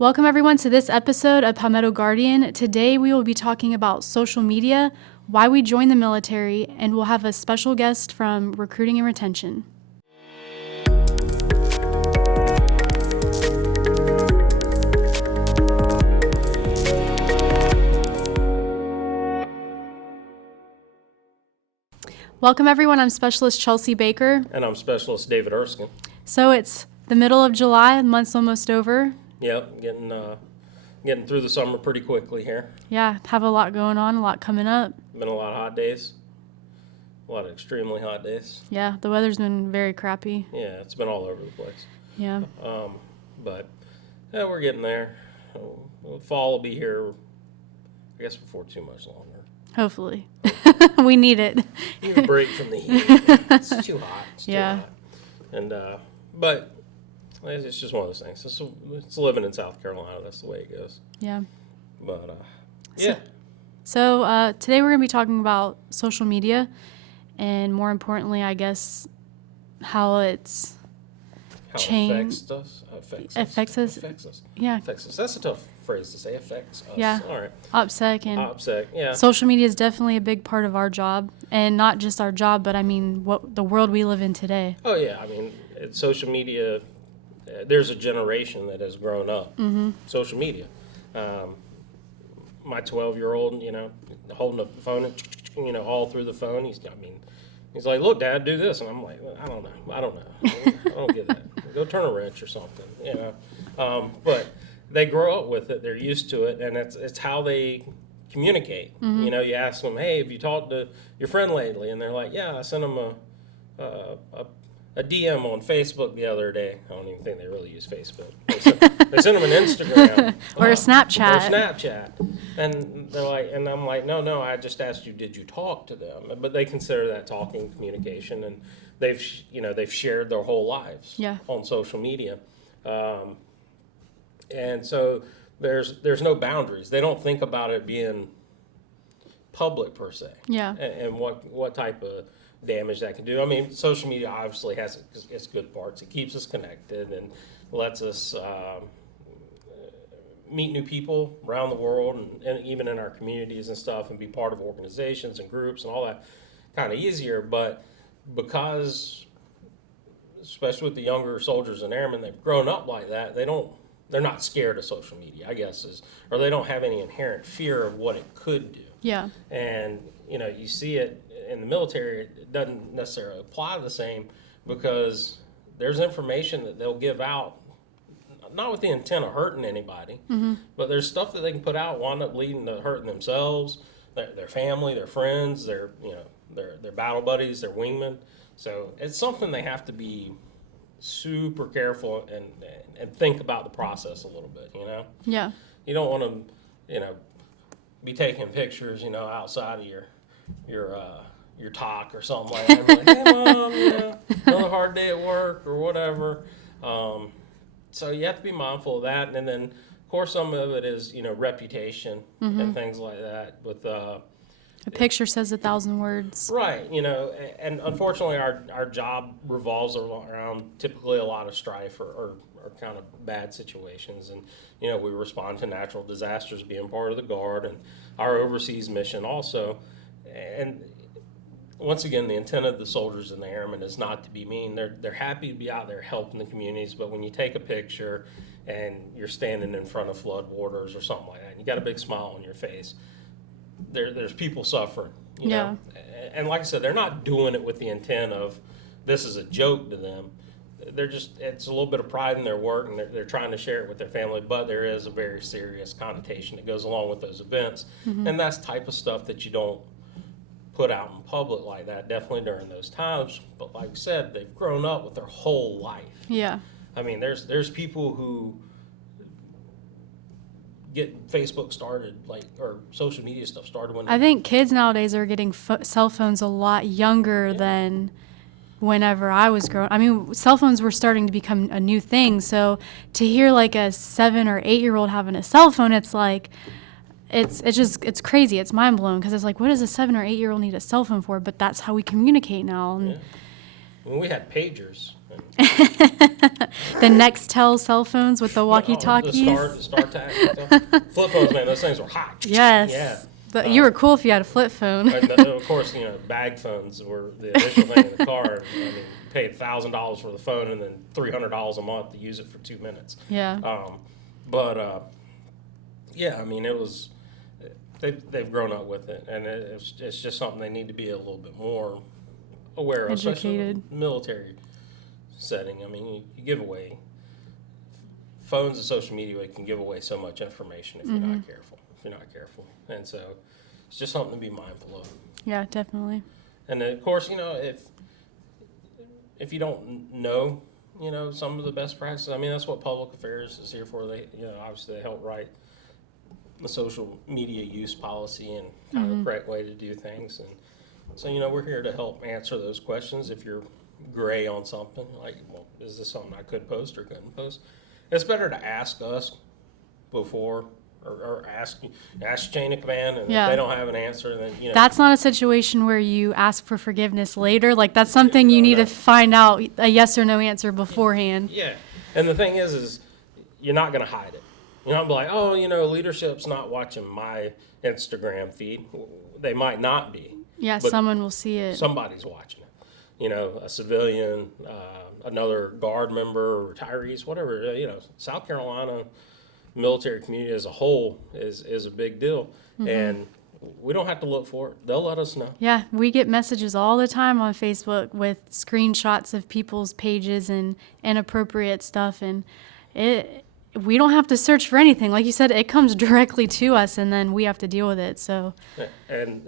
Welcome everyone to this episode of Palmetto Guardian. Today we will be talking about social media, why we joined the military, and we'll have a special guest from recruiting and retention. Welcome everyone, I'm Specialist Chelsea Baker. And I'm Specialist David Erskine. So it's the middle of July, the month's almost over. Yep, getting through the summer pretty quickly here. Yeah, have a lot going on, a lot coming up. Been a lot of hot days, a lot of extremely hot days. Yeah, the weather's been very crappy. Yeah, it's been all over the place. Yeah. But yeah, we're getting there. Fall will be here, I guess, before too much longer. Hopefully. We need it. Need a break from the heat. It's too hot. It's too hot. And but it's just one of those things. It's living in South Carolina. That's the way it goes. Yeah. But yeah. So today we're going to be talking about social media, and more importantly, I guess, how it's changed. Affects us. Yeah. Affects us. That's a tough phrase to say. Affects us. Yeah. All right. OPSEC. Yeah. Social media is definitely a big part of our job, and not just our job, but I mean, what the world we live in today. Oh yeah. I mean, social media. There's a generation that has grown up. Mm-hmm. Social media. My 12-year-old, holding the phone, all through the phone. He's like, "Look, Dad, do this," and I'm like, "I don't know. I don't get that. Go turn a wrench or something." But they grow up with it. They're used to it, and it's how they communicate. Mm-hmm. You ask them, "Hey, have you talked to your friend lately?" And they're like, "Yeah, I sent them a DM on Facebook the other day." I don't even think they really use Facebook. They send them an Instagram or a Snapchat. And they're like, and I'm like, no, I just asked you, did you talk to them? But they consider that talking, communication, and they've shared their whole lives on social media, and so there's no boundaries. They don't think about it being public per se. Yeah. And what type of damage that can do. I mean, social media obviously has its good parts. It keeps us connected and lets us meet new people around the world and even in our communities and stuff, and be part of organizations and groups and all that kind of easier. But because, especially with the younger soldiers and airmen, they've grown up like that, they're not scared of social media, I guess, or they don't have any inherent fear of what it could do. Yeah. And, you see it in the military. It doesn't necessarily apply the same, because there's information that they'll give out, not with the intent of hurting anybody, but there's stuff that they can put out wind up leading to hurting themselves, their family, their friends, their battle buddies, their wingmen. So it's something they have to be super careful and think about the process a little bit. Yeah. You don't want to be taking pictures outside of your talk or something like that. Like, "Hey, Mom, another hard day at work," or whatever. So you have to be mindful of that. And then, of course, some of it is, reputation and things like that. With a picture says 1,000 words. Right. And unfortunately, our job revolves around typically a lot of strife or kind of bad situations. And, we respond to natural disasters, being part of the Guard, and our overseas mission also. And once again, the intent of the soldiers and the airmen is not to be mean. They're happy to be out there helping the communities. But when you take a picture and you're standing in front of floodwaters or something like that, and you got a big smile on your face, there's people suffering. Yeah. And like I said, they're not doing it with the intent of this is a joke to them. It's a little bit of pride in their work, and they're trying to share it with their family. But there is a very serious connotation that goes along with those events, and that's the type of stuff that you don't put out in public like that, definitely during those times. But like I said, they've grown up with their whole life. Yeah. I mean, there's people who get Facebook started, or social media stuff started when I think kids nowadays are getting cell phones a lot younger than whenever I was growing. I mean, cell phones were starting to become a new thing. So to hear like a 7 or 8-year-old having a cell phone, it's like, it's crazy. It's mind blowing, because it's like, what does a 7 or 8-year-old need a cell phone for? But that's how we communicate now. And when we had pagers, The Nextel cell phones with the walkie-talkies. The StarTAC and stuff. Flip phones, man, those things were hot. Yes. Yeah. You were cool if you had a flip phone. Of course, bag phones were the initial thing in the car. I mean, you paid $1,000 for the phone and then $300 a month to use it for 2 minutes. Yeah. Yeah, I mean, it was. They've grown up with it, and it's just something they need to be a little bit more aware of, especially in the military setting. I mean, you give away phones and social media can give away so much information if you're not careful. And so it's just something to be mindful of. Yeah, definitely. And then, of course, if you don't know, some of the best practices. I mean, that's what public affairs is here for. They, obviously they help write the social media use policy and kind of the correct way to do things. And so, we're here to help answer those questions. If you're gray on something, like, well, is this something I could post or couldn't post? It's better to ask us before, or ask chain of command, and if they don't have an answer, then, That's not a situation where you ask for forgiveness later. Like, that's something you need to find out a yes or no answer beforehand. Yeah. And the thing is you're not going to hide it. You're not like, oh, leadership's not watching my Instagram feed. They might not be. Yeah, someone will see it. Somebody's watching it. A civilian, another guard member, retirees, whatever. South Carolina military community as a whole is a big deal. And we don't have to look for it. They'll let us know. Yeah, we get messages all the time on Facebook with screenshots of people's pages and inappropriate stuff. And we don't have to search for anything. Like you said, it comes directly to us, and then we have to deal with it. So, and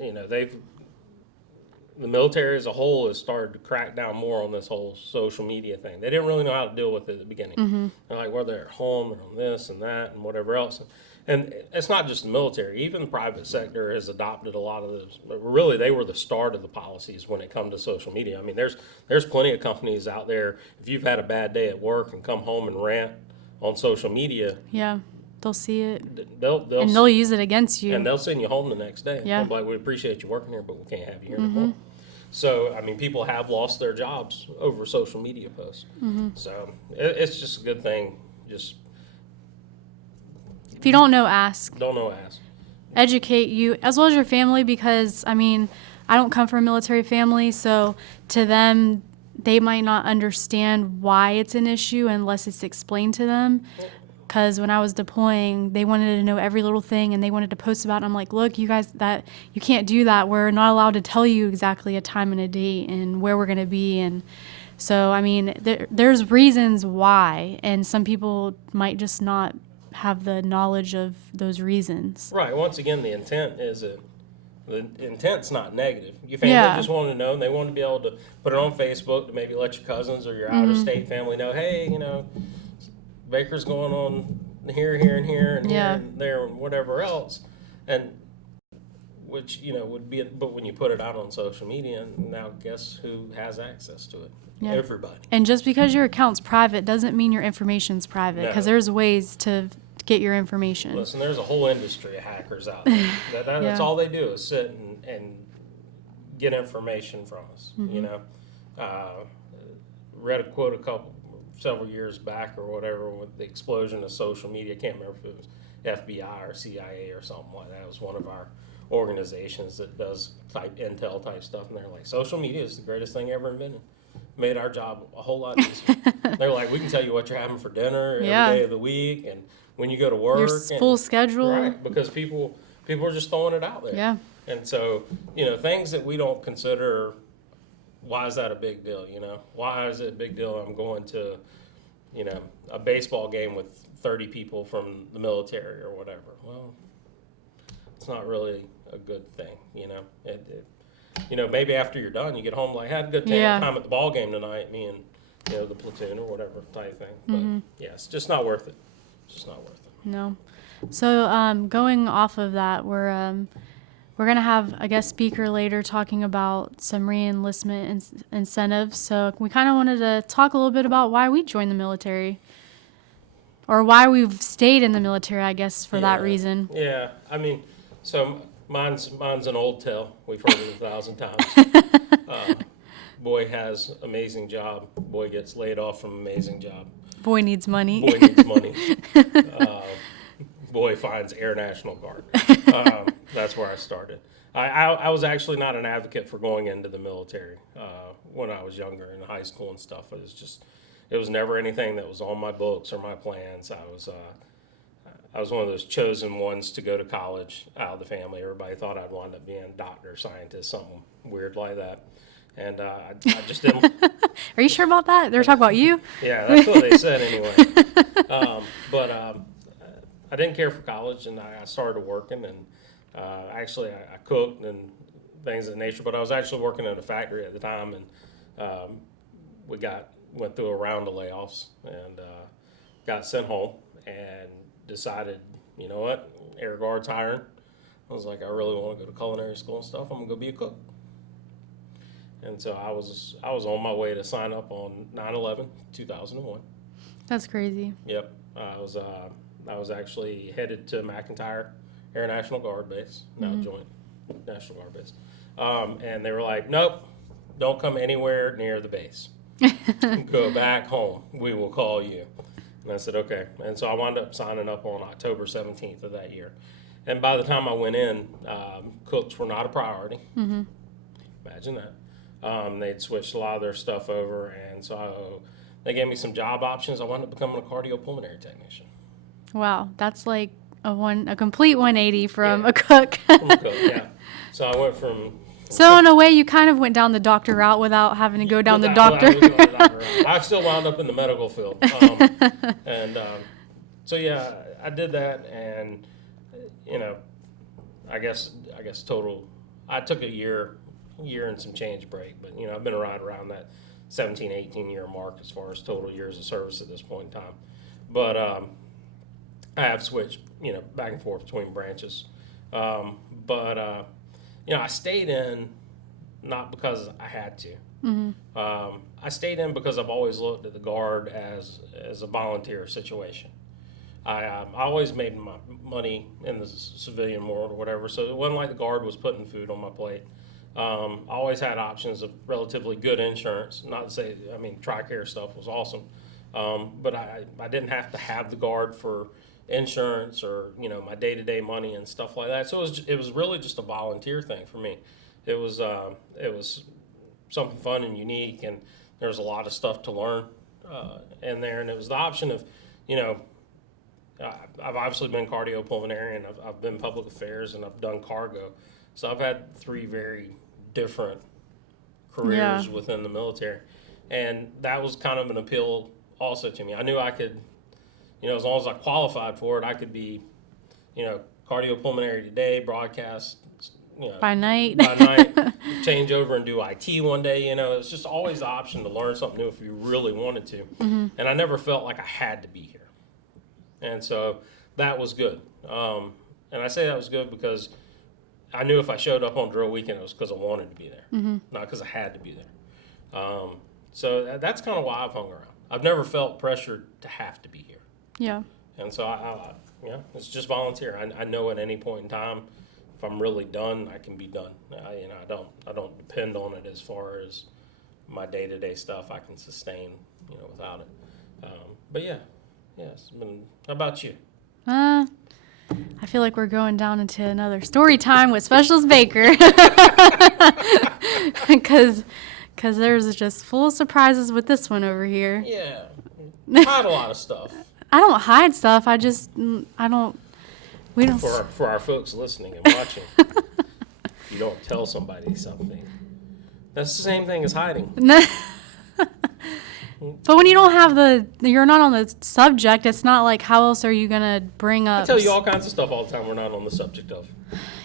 the military as a whole has started to crack down more on this whole social media thing. They didn't really know how to deal with it at the beginning. They're like, well, they're at home, they're on this and that and whatever else. And it's not just the military. Even the private sector has adopted a lot of those. Really, they were the start of the policies when it comes to social media. I mean, there's plenty of companies out there. If you've had a bad day at work and come home and rant on social media, yeah, they'll see it. They'll use it against you. And they'll send you home the next day. Yeah. They'll be like, we appreciate you working here, but we can't have you here anymore. So, I mean, people have lost their jobs over social media posts. So it's just a good thing. Just if you don't know, ask. Don't know, ask. Educate you as well as your family, because I mean, I don't come from a military family, so to them, they might not understand why it's an issue unless it's explained to them. Because when I was deploying, they wanted to know every little thing, and they wanted to post about it. I'm like, look, you guys, that you can't do that. We're not allowed to tell you exactly a time and a date and where we're going to be. And so, I mean, there's reasons why, and some people might just not have the knowledge of those reasons. Right. Once again, the intent is the intent's not negative. Your family just wanted to know, and they want to be able to put it on Facebook to maybe let your cousins or your out-of-state family know, hey, Baker's going on here, and here, and here, and there, and whatever else, and which would be. But when you put it out on social media, now guess who has access to it? Yeah. Everybody. And just because your account's private doesn't mean your information's private, because there's ways to get your information. Listen, there's a whole industry of hackers out there. That's all they do is sit and get information from us. Read a quote several years back or whatever with the explosion of social media. I can't remember if it was FBI or CIA or something like that. It was one of our organizations that does intel type stuff, and they're like, social media is the greatest thing ever invented. Made our job a whole lot easier. They're like, we can tell you what you're having for dinner every day of the week, and when you go to work, your full schedule. Right, because people are just throwing it out there. Yeah. And so, things that we don't consider. Why is that a big deal? Why is it a big deal? I'm going to, a baseball game with 30 people from the military or whatever. Well, it's not really a good thing. Maybe after you're done, you get home like, had a good time at the ball game tonight, me and the platoon or whatever type thing. But it's just not worth it. It's just not worth it. No. So going off of that, we're going to have a guest speaker later talking about some re-enlistment incentives. So we kind of wanted to talk a little bit about why we joined the military, or why we've stayed in the military, I guess, for that reason. Yeah. I mean, so mine's an old tale. We've heard it 1,000 times. boy has amazing job. Boy gets laid off from amazing job. Boy needs money. Boy needs money. Boy finds Air National Guard. That's where I started. I was actually not an advocate for going into the military when I was younger in high school and stuff. It was never anything that was on my books or my plans. I was one of those chosen ones to go to college out of the family. Everybody thought I'd wind up being a doctor, scientist, something weird like that. And I just didn't. Are you sure about that? They were talking about you? Yeah, that's what they said anyway. But I didn't care for college, and I started working. And actually, I cooked and things of that nature. But I was actually working at a factory at the time, and we went through a round of layoffs and got sent home and decided, you know what, Air Guard's hiring. I was like, I really want to go to culinary school and stuff. I'm gonna go be a cook. And so I was on my way to sign up on 9/11, 2001. That's crazy. Yep, I was actually headed to McIntyre Air National Guard Base, now Joint National Guard Base, and they were like, nope, don't come anywhere near the base. Go back home. We will call you. And I said, okay. And so I wound up signing up on October 17th of that year. And by the time I went in, cooks were not a priority. Mm-hmm. Imagine that. They'd switched a lot of their stuff over. And so they gave me some job options. I wound up becoming a cardiopulmonary technician. Wow. That's like a complete 180 from Yeah. a cook. From a cook, yeah. So I went from... So in a way, you kind of went down the doctor route without having to go down the doctor. I still wound up in the medical field. So yeah, I did that, and you know, I guess total. I took a year and some change break, but you know, I've been around that 17, 18 year mark as far as total years of service at this point in time. But I have switched, you know, back and forth between branches. You know, I stayed in not because I had to. Mm-hmm. I stayed in because I've always looked at the Guard as a volunteer situation. I always made my money in the civilian world or whatever, so it wasn't like the Guard was putting food on my plate. I always had options of relatively good insurance. Not to say, I mean, TRICARE stuff was awesome, but I didn't have to have the Guard for insurance or, you know, my day-to-day money and stuff like that. So it was really just a volunteer thing for me. It was something fun and unique, and there was a lot of stuff to learn in there. And it was the option of, you know, I've obviously been cardiopulmonary, and I've been public affairs, and I've done cargo. So I've had three very different careers within the military, and that was kind of an appeal also to me. I knew I could, you know, as long as I qualified for it, I could be, you know, cardiopulmonary today, broadcast, you know, by night, change over and do IT one day. You know, it's just always the option to learn something new if you really wanted to. Mm-hmm. And I never felt like I had to be here. And so that was good. And I say that was good because I knew if I showed up on drill weekend, it was because I wanted to be there, not because I had to be there. So that's kind of why I've hung around. I've never felt pressured to have to be here. Yeah. And so yeah, it's just volunteer. I know at any point in time, if I'm really done, I can be done. You know, I don't depend on it as far as my day-to-day stuff. I can sustain, you know, without it. But yeah, it's been. How about you? I feel like we're going down into another story time with Specials Baker, because there's just full of surprises with this one over here. Yeah, hide a lot of stuff. I don't hide stuff. We don't. For our folks listening and watching, you don't tell somebody something. That's the same thing as hiding. But when you don't have you're not on the subject, it's not like how else are you gonna bring up? I tell you all kinds of stuff all the time we're not on the subject of.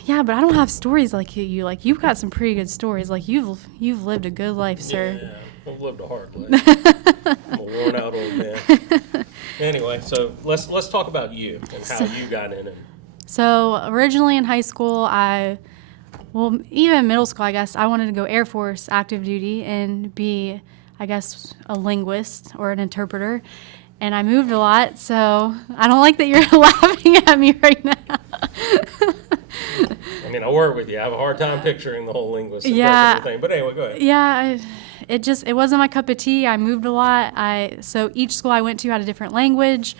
Yeah, but I don't have stories like you. Like, you've got some pretty good stories. Like, you've lived a good life, sir. Yeah, I've lived a hard life. I'm a worn out old man. Anyway, so let's talk about you and how you got in it. So originally in high school, even middle school, I guess, I wanted to go Air Force active duty and be, I guess, a linguist or an interpreter. And I moved a lot, so I don't like that you're laughing at me right now. I mean, I work with you. I have a hard time picturing the whole linguist thing. But anyway, go ahead. Yeah, it wasn't my cup of tea. I moved a lot. So each school I went to had a different language.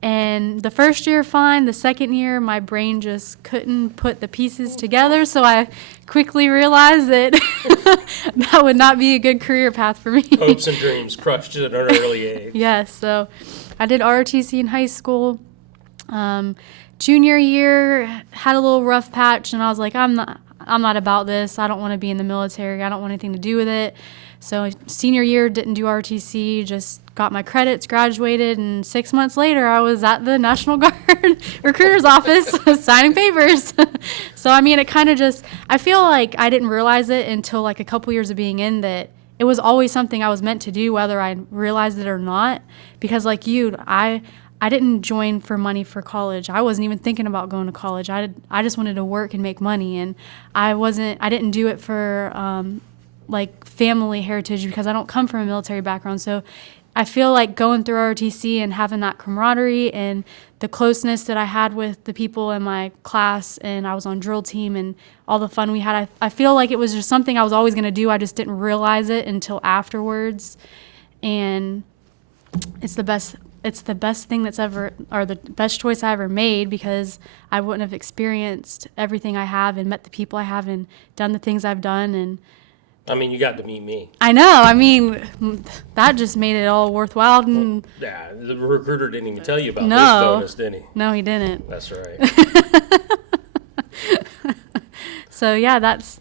And the first year, fine. The second year, my brain just couldn't put the pieces together. So I quickly realized that that would not be a good career path for me. Hopes and dreams crushed at an early age. Yes. So I did ROTC in high school. Junior year, had a little rough patch, and I was like, I'm not about this. I don't want to be in the military. I don't want anything to do with it. So senior year, didn't do ROTC, just got my credits, graduated, and 6 months later, I was at the National Guard recruiter's office signing papers. So, I mean, it kind of just, I feel like I didn't realize it until like a couple years of being in that it was always something I was meant to do, whether I realized it or not. Because like you, I didn't join for money for college. I wasn't even thinking about going to college. I just wanted to work and make money, and I didn't do it for like family heritage because I don't come from a military background. So I feel like going through ROTC and having that camaraderie and the closeness that I had with the people in my class, and I was on drill team and all the fun we had, I feel like it was just something I was always going to do. I just didn't realize it until afterwards. And it's the best thing that's ever, or the best choice I ever made, because I wouldn't have experienced everything I have and met the people I have and done the things I've done. And I mean, you got to meet me. I know. I mean, that just made it all worthwhile. And Yeah, the recruiter didn't even tell you about No. this bonus, did he? no, he didn't. That's right. So yeah, that's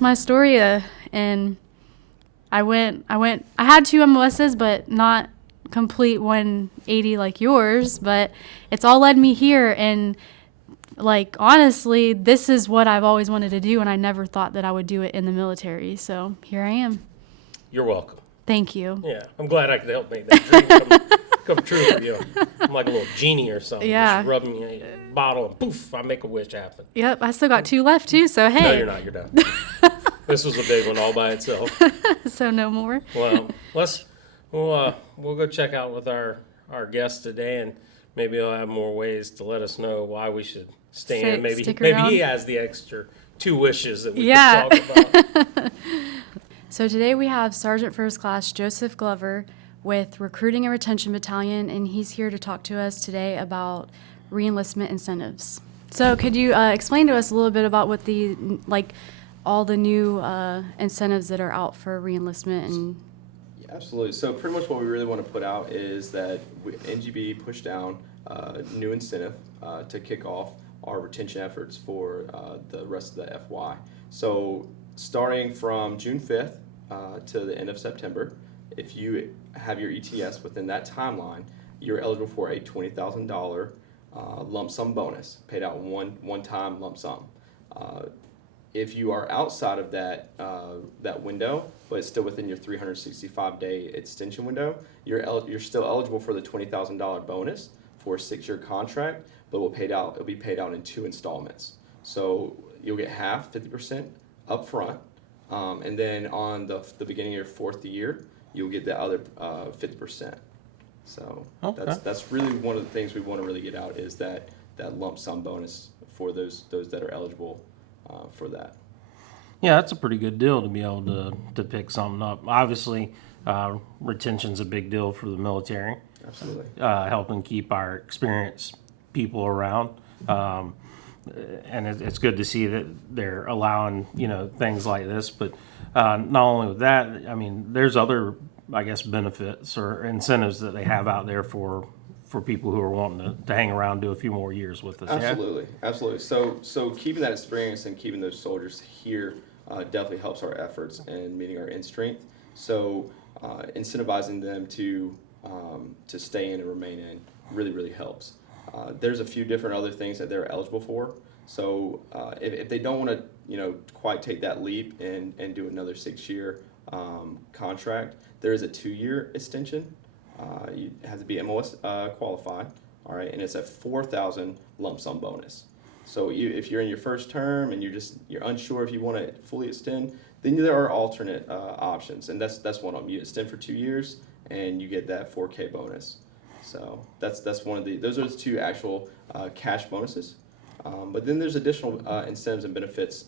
my story. And I had 2 MOSs, but not complete 180 like yours. But it's all led me here. And like, honestly, this is what I've always wanted to do, and I never thought that I would do it in the military. So here I am. You're welcome. Thank you. Yeah, I'm glad I could help make that dream come true for you. I'm like a little genie or something. Yeah. Just rub me in a bottle and poof, I make a wish happen. Yep, I still got 2 left too, so hey. No, you're not. You're done. This was a big one all by itself. So no more. Well, we'll go check out with our guest today, and maybe he'll have more ways to let us know why we should stay in. Maybe stick he around. has the extra 2 wishes that we Yeah. can talk about. So today we have Sergeant First Class Joseph Glover with Recruiting and Retention Battalion, and he's here to talk to us today about Reenlistment Incentives. So could you explain to us a little bit about what all the new incentives that are out for reenlistment? And Yeah, absolutely. So pretty much what we really want to put out is that NGB pushed down a new incentive to kick off our retention efforts for the rest of the FY. So starting from June 5th to the end of September, if you have your ETS within that timeline, you're eligible for a $20,000 lump sum bonus, paid out one-time lump sum. If you are outside of that window, but it's still within your 365-day extension window, you're still eligible for the $20,000 bonus for a 6-year contract, but it'll be paid out in 2 installments. So you'll get half, 50% up front, and then on the beginning of your 4th year, you'll get the other 50%. So Okay. that's really one of the things we want to really get out, is that lump sum bonus for those that are eligible for that. Yeah, that's a pretty good deal to be able to pick something up. Obviously, retention's a big deal for the military, Absolutely. helping keep our experienced people around. And it's good to see that they're allowing, things like this. But not only with that, I mean, there's other, I guess, benefits or incentives that they have out there for people who are wanting to hang around, do a few more years with us. Absolutely, absolutely. So keeping that experience and keeping those soldiers here definitely helps our efforts in meeting our end strength. So incentivizing them to stay in and remain in really helps. There's a few different other things that they're eligible for. So if they don't want to, quite take that leap and do another 6-year contract, there is a 2-year extension. You have to be MOS qualified, all right, and it's a $4,000 lump sum bonus. So if you're in your first term and you're unsure if you want to fully extend, then there are alternate options, and that's one of them. You extend for 2 years and you get that $4K bonus. So that's one of those are the 2 actual cash bonuses. But then there's additional incentives and benefits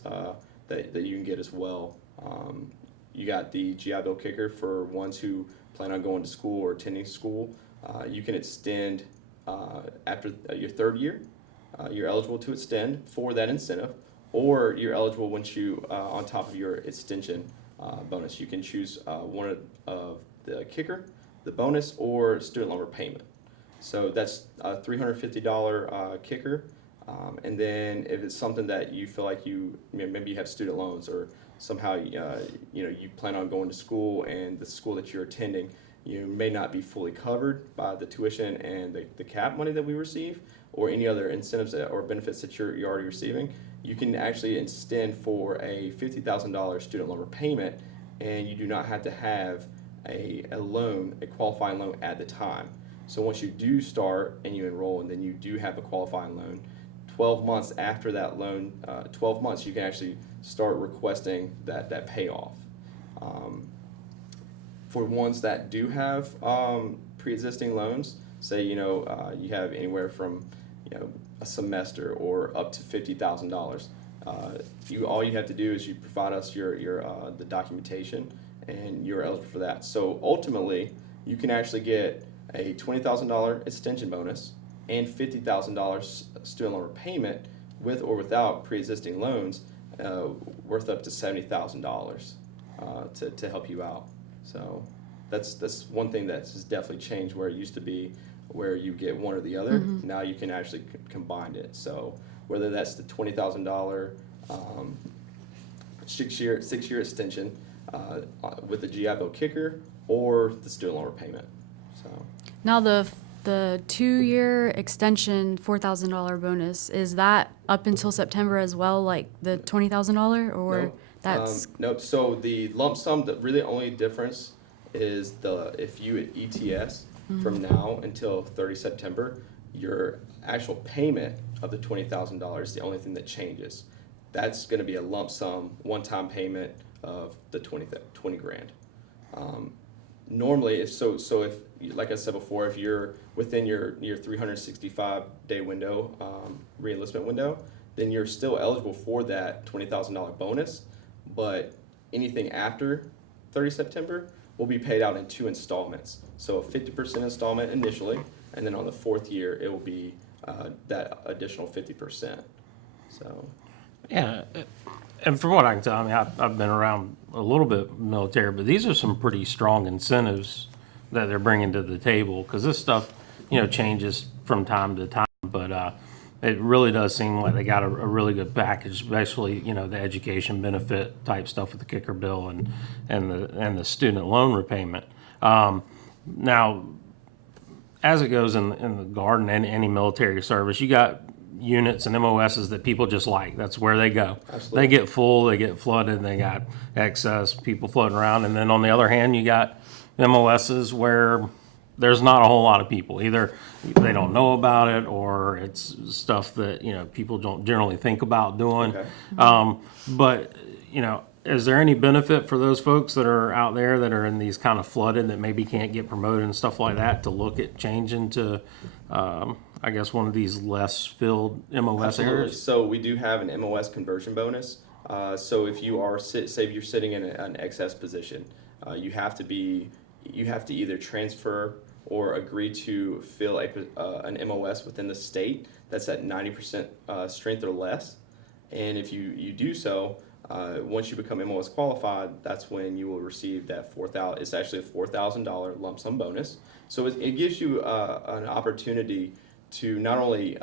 that you can get as well. you got the GI Bill kicker for ones who plan on going to school or attending school. You can extend after your third year. You're eligible to extend for that incentive, or you're eligible once you on top of your extension bonus. You can choose one of the kicker, the bonus, or student loan repayment. So that's a $350 kicker. And then if it's something that you feel like maybe you have student loans, or somehow you plan on going to school, and the school that you're attending, you may not be fully covered by the tuition and the cap money that we receive, or any other incentives or benefits that you're already receiving, you can actually extend for a $50,000 student loan repayment, and you do not have to have a qualifying loan at the time. So once you do start and you enroll, and then you do have a qualifying loan, 12 months after that loan, 12 months, you can actually start requesting that payoff. For ones that do have pre-existing loans, say you have anywhere from a semester or up to $50,000. All you have to do is you provide us the documentation, and you're eligible for that. So ultimately, you can actually get a $20,000 extension bonus and $50,000 student loan repayment with or without pre-existing loans, worth up to $70,000 to help you out. So that's one thing that's definitely changed, where it used to be where you get one or the other. Mm-hmm. Now you can actually combine it. So whether that's the $20,000 six-year extension with the GI Bill kicker, or the student loan repayment. So Now the 2-year extension $4,000 bonus, is that up until September as well, like the $20,000, or no, that's nope. So the lump sum, the really only difference is if you ETS from now until 30 September, your actual payment of the $20,000 is the only thing that changes. That's going to be a lump sum, one-time payment of the 20 grand. Normally, if like I said before, if you're within your 365-day window, reenlistment window, then you're still eligible for that $20,000 bonus. But anything after 30 September will be paid out in 2 installments. So a 50% installment initially, and then on the 4th year, it will be that additional 50%. So. Yeah, and from what I can tell, I mean, I've been around a little bit military, but these are some pretty strong incentives that they're bringing to the table, because this stuff, changes from time to time. But it really does seem like they got a really good package, especially the education benefit type stuff with the kicker bill and the student loan repayment. Now, as it goes in the Guard and any military service, you got units and MOSs that people just like. That's where they go. Absolutely. They get full, they get flooded, they got excess people floating around. And then on the other hand, you got MOSs where there's not a whole lot of people. Either they don't know about it, or it's stuff that people don't generally think about doing. Okay. But is there any benefit for those folks that are out there that are in these kind of flooded that maybe can't get promoted and stuff like that, to look at changing to I guess one of these less filled MOS Absolutely. areas? So we do have an MOS conversion bonus. So if you are, say if you're sitting in an excess position, you have to either transfer or agree to fill an MOS within the state that's at 90% strength or less. And if you do so, once you become MOS qualified, that's when you will receive that $4,000. It's actually a $4,000 lump sum bonus. So it gives you an opportunity to not only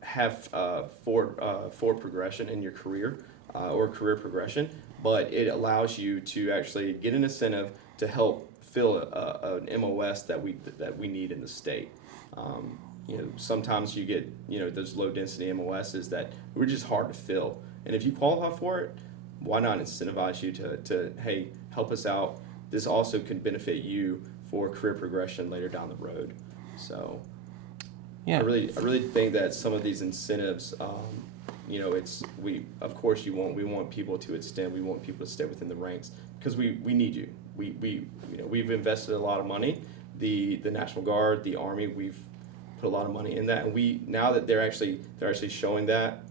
have forward progression in your career or career progression, but it allows you to actually get an incentive to help fill an MOS that we need in the state. Sometimes you get those low density MOSs that were just hard to fill, and if you qualify for it, why not incentivize you to hey, help us out? This also could benefit you for career progression later down the road. So Yeah. I really think that some of these incentives, we want people to extend, we want people to stay within the ranks, because we need you. We've invested a lot of money. The National Guard, the Army, we've put a lot of money in that, and now that they're actually showing that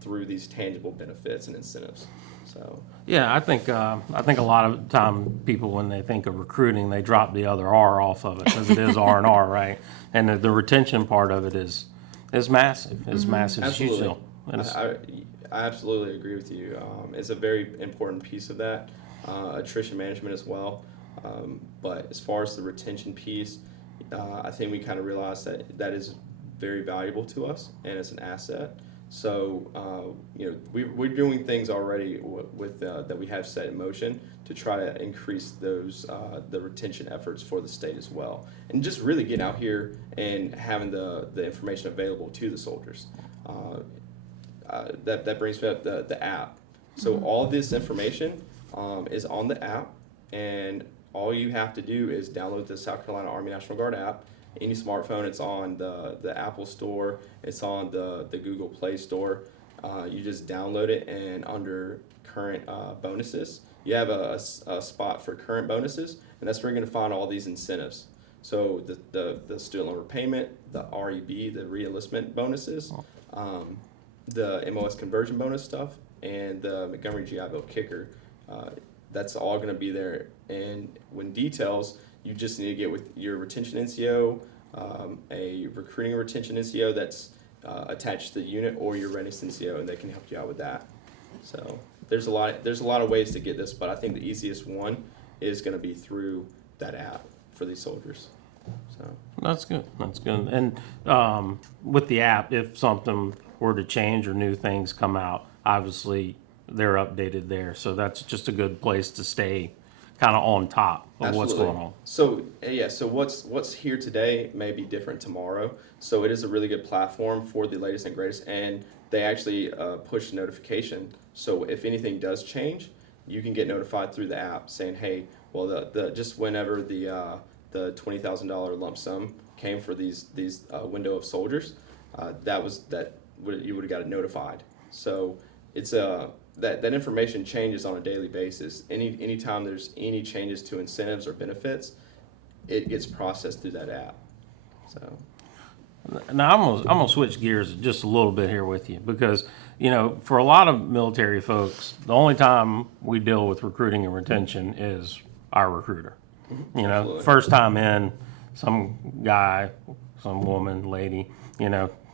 through these tangible benefits and incentives. So, Yeah, I think a lot of time people, when they think of recruiting, they drop the other R off of it, because it is R&R, right? And the retention part of it is massive. It's massive. It's huge. absolutely. And it's- I absolutely agree with you. It's a very important piece of that, attrition management as well. But as far as the retention piece, I think we kind of realized that that is very valuable to us and it's an asset. So, we're doing things already with that we have set in motion to try to increase those the retention efforts for the state as well, and just really getting out here and having the information available to the soldiers. That brings me up the app. So all of this information is on the app, and all you have to do is download the South Carolina Army National Guard app. Any smartphone, it's on the Apple Store, it's on the Google Play Store. You just download it, and under current bonuses, you have a spot for current bonuses, and that's where you're going to find all these incentives. So the student loan repayment, the REB, the Reenlistment bonuses, the Mos Conversion Bonus stuff, and the Montgomery GI Bill kicker. That's all going to be there. And when details, you just need to get with your retention NCO, a recruiting retention NCO that's attached to the unit, or your readiness NCO, and they can help you out with that. So there's a lot of ways to get this, but I think the easiest one is going to be through that app for these soldiers. So That's good. That's good. And with the app, if something were to change or new things come out, obviously they're updated there. So that's just a good place to stay kind of on top of what's going on. So so what's here today may be different tomorrow. So it is a really good platform for the latest and greatest, and they actually push notification. So if anything does change, you can get notified through the app saying, hey, well, the just whenever the $20,000 lump sum came for these window of soldiers, you would have got it notified. So it's that information changes on a daily basis. Anytime there's any changes to incentives or benefits, it gets processed through that app. So Now I'm gonna switch gears just a little bit here with you, because for a lot of military folks, the only time we deal with recruiting and retention is our recruiter. Absolutely. First time in, some guy, some woman, lady,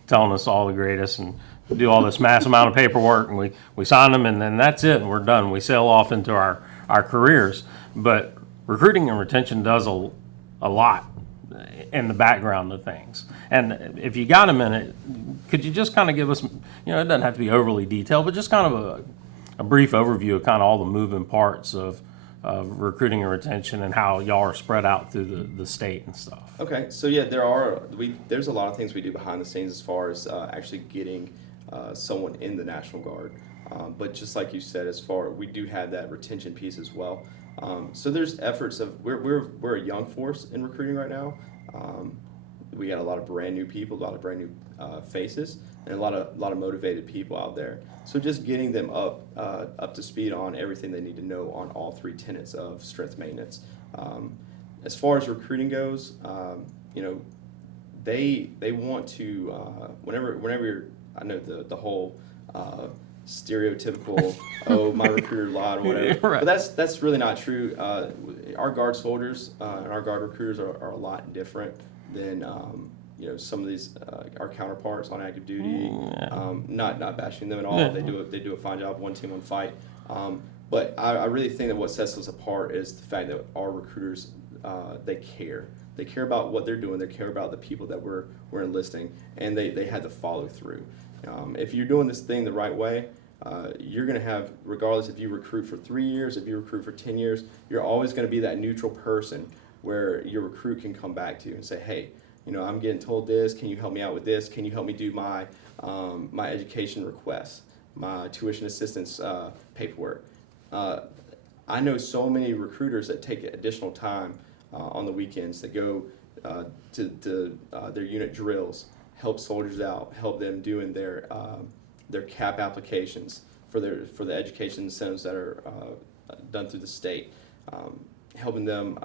telling us all the greatest and do all this mass amount of paperwork, and we sign them, and then that's it, and we're done. We sail off into our careers. But recruiting and retention does a lot in the background of things. And if you got a minute, could you just kind of give us, it doesn't have to be overly detailed, but just kind of a brief overview of kind of all the moving parts of recruiting and retention and how y'all are spread out through the state and stuff. okay, so yeah, there's a lot of things we do behind the scenes as far as actually getting someone in the National Guard. But just like you said, we do have that retention piece as well. So there's efforts of we're a young force in recruiting right now. We got a lot of brand new people, a lot of brand new faces, and a lot of motivated people out there. So just getting them up to speed on everything they need to know on all three tenets of strength maintenance. As far as recruiting goes, they want to whenever you're, I know the whole stereotypical my recruiter lied or whatever, Right. but that's really not true. Our guard soldiers and our guard recruiters are a lot different than some of these our counterparts on active duty. Not bashing them at all. Yeah. They do a fine job. One team, one fight. But I really think that what sets us apart is the fact that our recruiters they care. They care about what they're doing. They care about the people that we're enlisting, and they had to follow through. If you're doing this thing the right way, you're going to have, regardless if you recruit for 3 years, if you recruit for 10 years, you're always going to be that neutral person where your recruit can come back to you and say, hey, I'm getting told this. Can you help me out with this? Can you help me do my my education requests, my tuition assistance paperwork? I know so many recruiters that take additional time on the weekends that go to their unit drills, help soldiers out, help them doing their CAP applications for the education incentives that are done through the state, helping them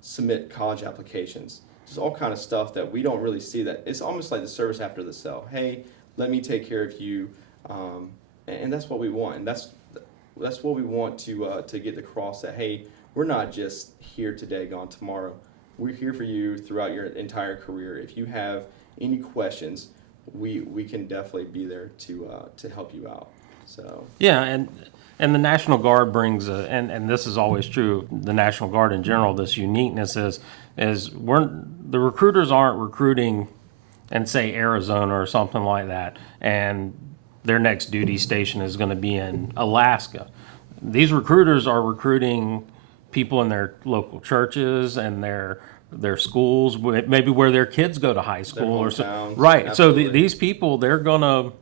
submit college applications. Just all kind of stuff that we don't really see. That it's almost like the service after the sale. Hey, let me take care of you, and that's what we want. And that's that's what we want to get across, that hey, we're not just here today, gone tomorrow. We're here for you throughout your entire career. If you have any questions, we can definitely be there to help you out. So Yeah, and the National Guard brings and this is always true. The National Guard in general, this uniqueness is the recruiters aren't recruiting in, say, Arizona or something like that, and their next duty station is going to be in Alaska. These recruiters are recruiting people in their local churches and their schools, maybe where their kids go to high school or so. hometowns, Right. absolutely. So these people, they're going to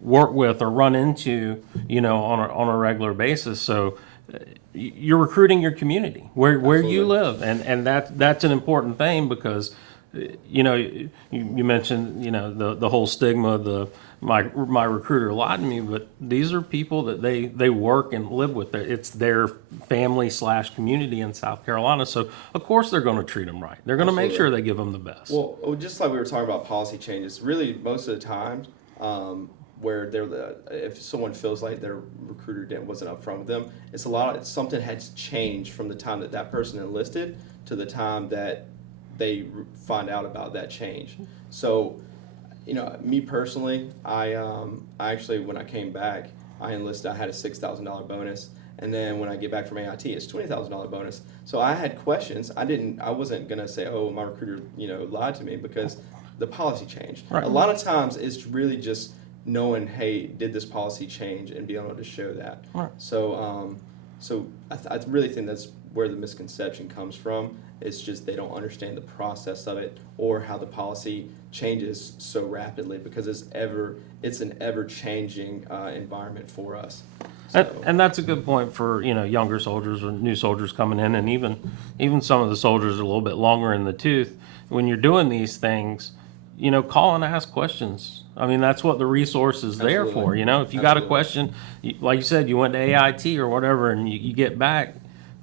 work with or run into, on a regular basis. So you're recruiting your community where you Absolutely. live, and that's an important thing because you mentioned the whole stigma of my recruiter lied to me, but these are people that they work and live with. It's their family / community in South Carolina, so of course they're going to treat them right. They're going to make sure they give them the best. Well, just like we were talking about policy changes, really most of the time, where if someone feels like their recruiter wasn't upfront with them, something has changed from the time that person enlisted to the time that they find out about that change. So, me personally, I actually, when I came back, I enlisted. I had a $6,000 bonus, and then when I get back from AIT, it's $20,000 bonus. So I had questions. I wasn't gonna say, oh, my recruiter, lied to me, because the policy changed. Right. A lot of times, it's really just knowing, hey, did this policy change, and being able to show that. Right. So, I really think that's where the misconception comes from. It's just they don't understand the process of it or how the policy changes so rapidly, because it's an ever-changing environment for us. And that's a good point for younger soldiers or new soldiers coming in, and even some of the soldiers are a little bit longer in the tooth. When you're doing these things, call and ask questions. I mean, that's what the resource is there for. Absolutely. If you got a Absolutely. question, like you said, you went to AIT or whatever, and you get back,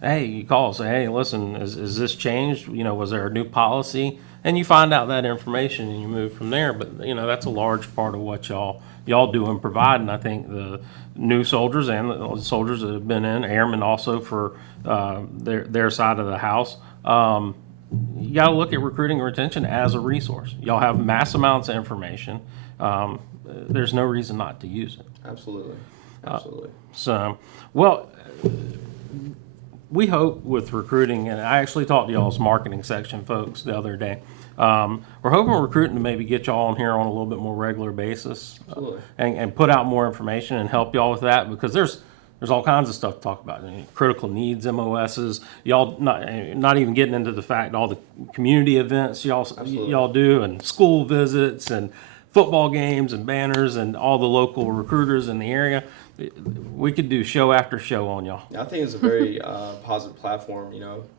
hey, you call, say, hey, listen, is this changed? Was there a new policy? And you find out that information and you move from there. But that's a large part of what y'all do and provide. And I think the new soldiers and the soldiers that have been in, airmen also for their side of the house, you got to look at recruiting and retention as a resource. Y'all have mass amounts of information. There's no reason not to use it. Absolutely. So, well, we hope with recruiting, and I actually talked to y'all's marketing section folks the other day. We're hoping recruiting to maybe get y'all on here on a little bit more regular basis, Absolutely. and put out more information and help y'all with that, because there's all kinds of stuff to talk about. Critical needs, MOSs, y'all not even getting into the fact all the community events y'all do, and school visits and football games and banners and all the local recruiters in the area. We could do show after show on y'all. I think it's a very positive platform,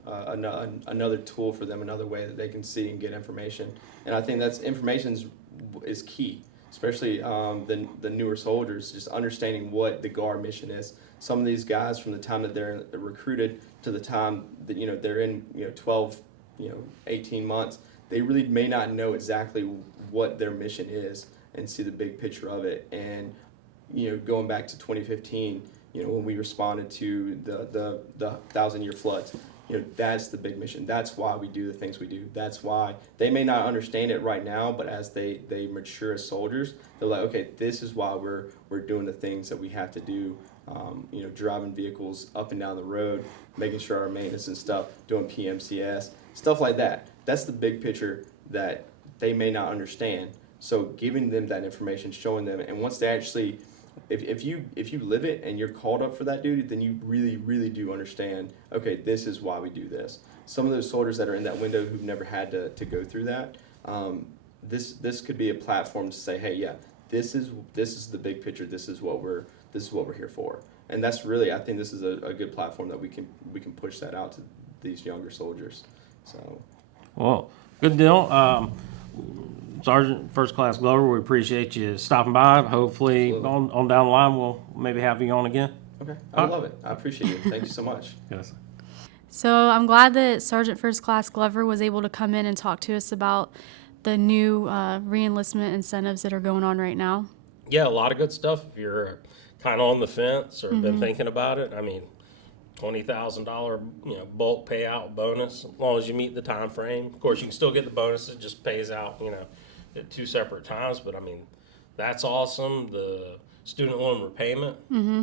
another tool for them, another way that they can see and get information. And I think information is key, especially the newer soldiers, just understanding what the Guard mission is. Some of these guys, from the time that they're recruited to the time that they're in 12, 18 months, they really may not know exactly what their mission is and see the big picture of it. And going back to 2015, when we responded to the 1,000-year floods, that's the big mission. That's why we do the things we do. That's why they may not understand it right now, but as they mature as soldiers, they're like, okay, this is why we're doing the things that we have to do. Driving vehicles up and down the road, making sure our maintenance and stuff, doing PMCS, stuff like that. That's the big picture that they may not understand. So giving them that information, showing them, and once they actually, if you live it and you're called up for that duty, then you really, really do understand, okay, this is why we do this. Some of those soldiers that are in that window who've never had to go through that, this could be a platform to say, hey, yeah, this is the big picture. This is what we're here for. And that's really, I think this is a good platform that we can push that out to these younger soldiers. So, well, good deal. Sergeant First Class Glover, we appreciate you stopping by. Hopefully, on down the line, we'll maybe have you on again. okay, I love it. I appreciate it. Thank you so much. Yes. So I'm glad that Sergeant First Class Glover was able to come in and talk to us about the new reenlistment incentives that are going on right now. Yeah, a lot of good stuff. If you're kind of on the fence or been thinking about it, I mean, $20,000, bulk payout bonus, as long as you meet the time frame. Of course, you can still get the bonus. It just pays out, at 2 separate times. But I mean, that's awesome. The student loan repayment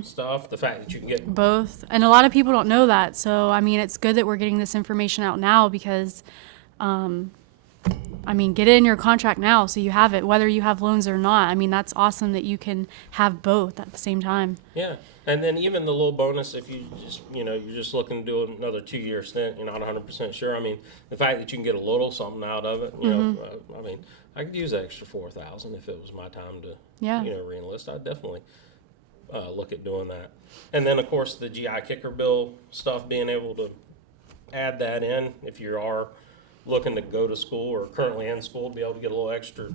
stuff, the fact that you can get Both. And a lot of people don't know that. So, I mean, it's good that we're getting this information out now because, get it in your contract now so you have it, whether you have loans or not. I mean, that's awesome that you can have both at the same time. Yeah, and then even the little bonus, if you just, you're just looking to do another 2-year stint, you're not 100% sure. I mean, the fact that you can get a little something out of it, I could use that extra $4,000 if it was my time to, Yeah. re-enlist. I'd definitely look at doing that. And then, of course, the GI kicker bill stuff, being able to add that in if you are looking to go to school or currently in school, be able to get a little extra,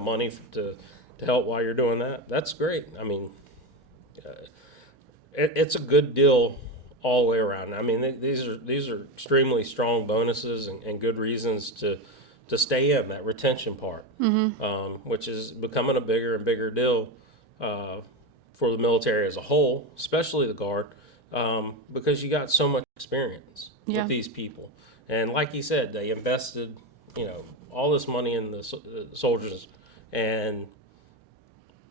money to help while you're doing that. That's great. I mean, it's a good deal all the way around. I mean, these are extremely strong bonuses and good reasons to stay in that retention part, which is becoming a bigger and bigger deal for the military as a whole, especially the Guard, because you got so much experience with these people. And like he said, they invested, all this money in the soldiers, and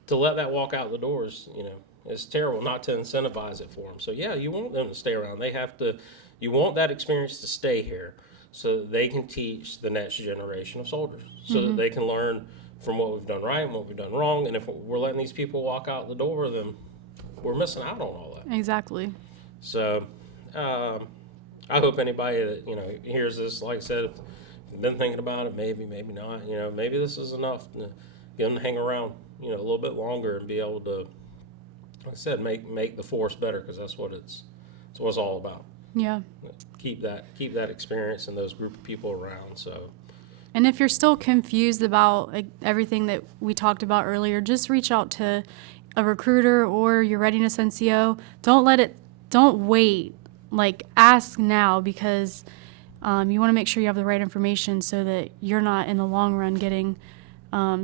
to let that walk out the doors, it's terrible not to incentivize it for them. So yeah, you want them to stay around. You want that experience to stay here so that they can teach the next generation of soldiers, so that they can learn from what we've done right and what we've done wrong. And if we're letting these people walk out the door, then we're missing out on all that. Exactly. So, I hope anybody that, hears this, like I said, if you've been thinking about it, maybe not, maybe this is enough to get them to hang around, a little bit longer and be able to, like I said, make the force better, because that's what it's all about. Yeah. Keep that experience and those group of people around. So, And if you're still confused about everything that we talked about earlier, just reach out to a recruiter or your readiness NCO. Don't wait. Ask now, because you want to make sure you have the right information so that you're not in the long run getting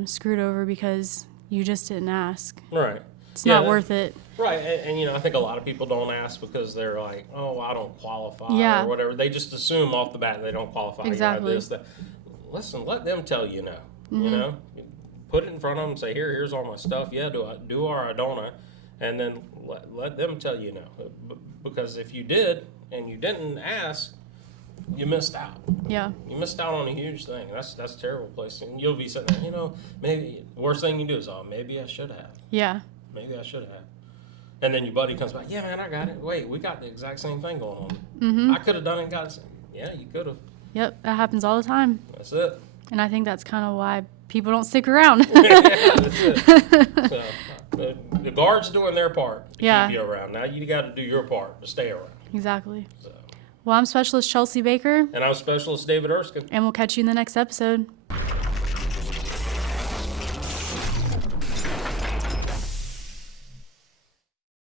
screwed over because you just didn't ask. right. It's not worth it. Right, and I think a lot of people don't ask because they're like, oh, I don't qualify Yeah. or whatever. They just assume off the bat they don't qualify. Exactly. This, that. Listen, let them tell you no. Put it in front of them and say, here's all my stuff. Yeah, do or I don't. And then let them tell you no. Because if you did and you didn't ask, you missed out. Yeah. You missed out on a huge thing. That's a terrible place. And you'll be sitting there, maybe the worst thing you do is, oh, maybe I should have. Yeah. Maybe I should have. And then your buddy comes back, yeah, man, I got it. Wait, we got the exact same thing going on. I could have done it and got it. Yeah, you could have. Yep. That happens all the time. That's it. And I think that's kind of why people don't stick around. That's it. So, the Guard's doing their part to keep you around. Now you got to do your part to stay around. Exactly. So. Well, I'm Specialist Chelsea Baker, And I'm Specialist David Erskine. and we'll catch you in the next episode.